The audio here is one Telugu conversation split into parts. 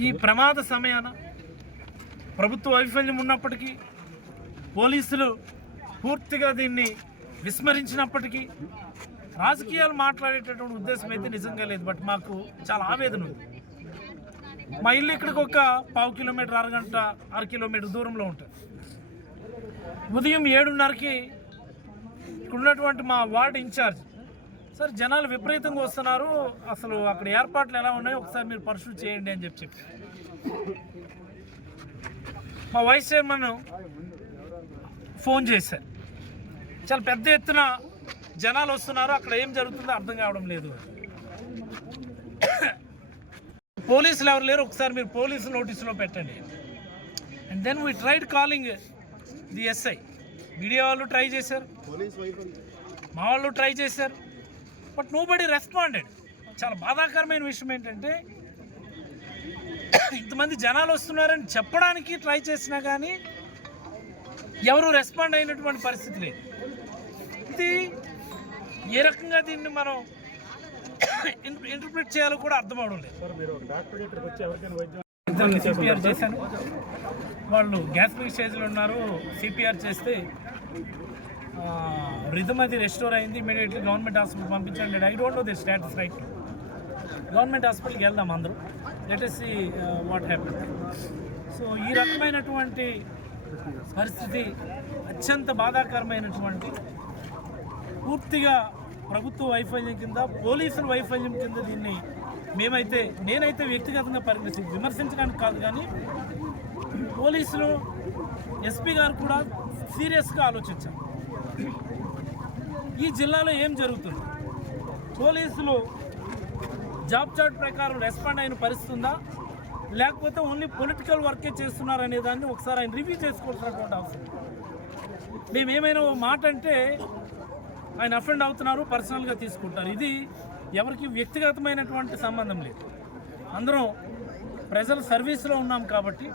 ఈ ప్రమాద సమయాన ప్రభుత్వ వైఫల్యం ఉన్నప్పటికీ పోలీసులు పూర్తిగా దీన్ని విస్మరించినప్పటికీ రాజకీయాలు మాట్లాడేటటువంటి ఉద్దేశం అయితే నిజంగా లేదు. బట్ మాకు చాలా ఆవేదన ఉంది. మా ఇల్లు ఇక్కడికి ఒక 1/2 కిలోమీటర్, అరగంట, 6 కిలోమీటర్ దూరంలో ఉంటుంది. ఉదయం 7:30కి ఇక్కడ ఉన్నటువంటి మా వార్డు ఇన్ఛార్జ్, సార్ జనాలు విపరీతంగా వస్తున్నారు, అసలు అక్కడ ఏర్పాట్లు ఎలా ఉన్నాయో ఒకసారి మీరు పరిశీలన చేయండి అని చెప్పి మా వైస్ చైర్మన్ ఫోన్ చేశారు. చాలా పెద్ద ఎత్తున జనాలు వస్తున్నారు, అక్కడ ఏం జరుగుతుందో అర్థం కావడం లేదు. పోలీసులు ఎవరు లేరు, ఒకసారి మీరు పోలీసు నోటీసులో పెట్టండి. And then we tried calling the SI. Media వాళ్ళు ట్రై చేశారు, మా వాళ్ళు ట్రై చేశారు, బట్ నోబడీ రెస్పాండెడ్. చాలా బాధాకరమైన విషయం ఏంటంటే ఇంతమంది జనాలు వస్తున్నారని చెప్పడానికి ట్రై చేసినా కానీ ఎవరు రెస్పాండ్ అయినటువంటి పరిస్థితి లేదు. ఇది ఏ రకంగా దీన్ని మనం ఇంటర్ప్రిట్ చేయాలో కూడా అర్థం అవడం లేదు. సిపిఆర్ చేశాను, వాళ్ళు గ్యాస్ స్టేజ్లో ఉన్నారు. సిపిఆర్ చేస్తే రిథమ్ అది రెస్టోర్ అయింది. ఇమీడియట్లీ గవర్నమెంట్ హాస్పిటల్ పంపించండి. I don't know the status right. Government హాస్పిటల్కి వెళ్దాం అందరూ, let us see what happened. So ఈ రకమైనటువంటి పరిస్థితి అత్యంత బాధాకరమైనటువంటి, పూర్తిగా ప్రభుత్వ వైఫల్యం కింద, పోలీసుల వైఫల్యం కింద దీన్ని నేనైతే వ్యక్తిగతంగా విమర్శించడానికి కాదు, కానీ పోలీసులు, ఎస్పీ గారు కూడా సీరియస్గా ఆలోచించారు. ఈ జిల్లాలో ఏం జరుగుతుంది, పోలీసులు జాబ్ చార్ట్ ప్రకారం రెస్పాండ్ అయిన పరిస్థితి ఉందా, లేకపోతే ఓన్లీ పొలిటికల్ వర్కే చేస్తున్నారు అనే దాన్ని ఒకసారి ఆయన రివ్యూ చేసుకోవాల్సినటువంటి అవసరం. మేమేమైనా ఓ మాట అంటే ఆయన అఫెండ్ అవుతున్నారు, పర్సనల్గా తీసుకుంటారు. ఇది ఎవరికి వ్యక్తిగతమైనటువంటి సంబంధం లేదు. అందరం ప్రజల సర్వీస్లో ఉన్నాం కాబట్టి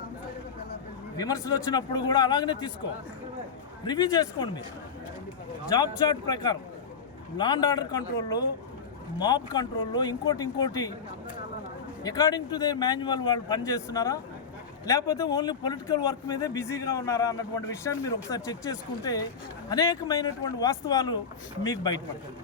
విమర్శలు వచ్చినప్పుడు కూడా అలాగనే తీసుకోవాలి, రివ్యూ చేసుకోండి. మీరు జాబ్ చార్ట్ ప్రకారం లా అండ్ ఆర్డర్ కంట్రోల్లో, మాబ్ కంట్రోల్లో, ఇంకోటి అకార్డింగ్ టు ద మాన్యువల్ వాళ్ళు పనిచేస్తున్నారా, లేకపోతే ఓన్లీ పొలిటికల్ వర్క్ మీదే బిజీగా ఉన్నారా అన్నటువంటి విషయాన్ని మీరు ఒకసారి చెక్ చేసుకుంటే అనేకమైనటువంటి వాస్తవాలు మీకు బయటపడతాయి.